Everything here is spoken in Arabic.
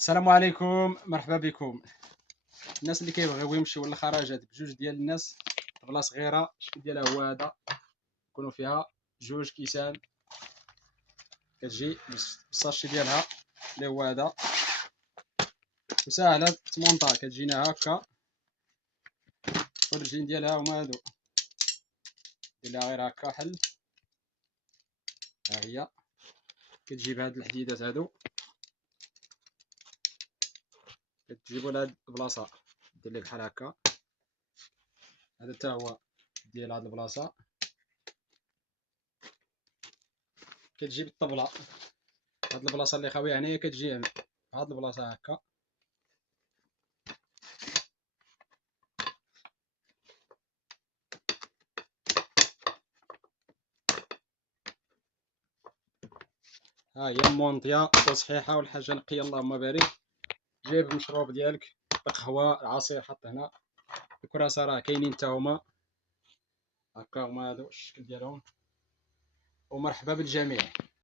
السلام عليكم، مرحبا بكم. الناس اللي كيبغيو يمشيو للخرجات بجوج ديال الناس، طبله صغيره الشكل ديالها هو هذا، يكونوا فيها جوج كيسان، كتجي بالساشي ديالها اللي هو هذا، وساهله تمونطا. كتجينا هكا، والرجلين ديالها هما هادو، دير لها غير هكا حل. ها هي كتجي بهاد الحديدات هادو، كتجيبو لهاد البلاصه دير ليه بحال هكا. هذا حتى هو ديال هاد البلاصه، كتجي بالطبله. هاد البلاصه اللي خاويه هنايا كتجي هاد البلاصه هكا. ها هي مونطيه وصحيحه والحاجه نقيه اللهم بارك. جايب المشروب ديالك، القهوه، العصير حط هنا. الكراسه راه كاينين حتى هما هكا، هما هادو الشكل ديالهم. ومرحبا بالجميع.